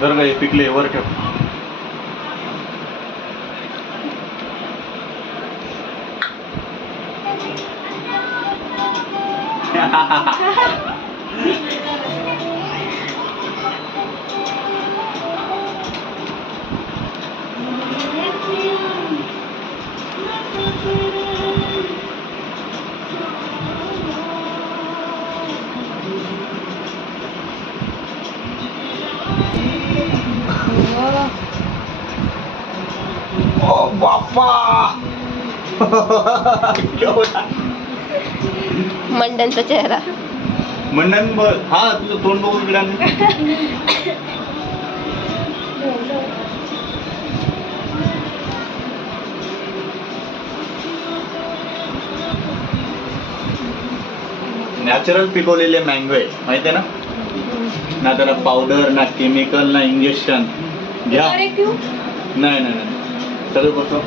जर काही पिकले वर ठेव. ओ बाप्पा. मंडनचा चेहरा. मंडन बघ. हा तुझं तोंड बघून इकडे आण. नॅचरल पिकवलेले मँगो आहे माहिती आहे ना. ना त्याला पावडर ना केमिकल ना इंजेक्शन. घ्या. नाही नाही नाही सगळं बसव.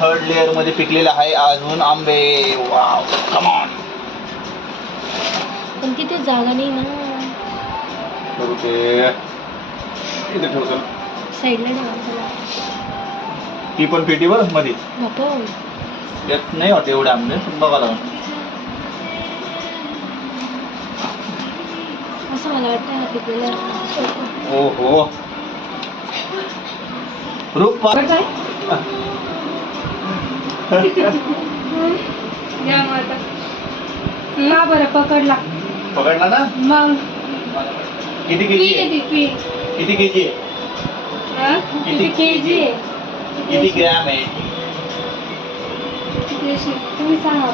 थर्ड लेअर मध्ये पिकलेला आहे अजून आंबे. Wow come on. पण तिथे जागा नाही ना. इथे ठेवतो साईडला ठेवा. ती पण पेटीवर मध्ये नको. यात नाही वाटत एवढे आंबे. बघा लागून असं मला वाटतं पिकलेलं. ओहो रूप का बरं पकडला. पकडला ना. मग किती केजी आहे? किती केजी आहे? किती केजी आहे? किती ग्रॅम आहे? तुम्ही सांगा.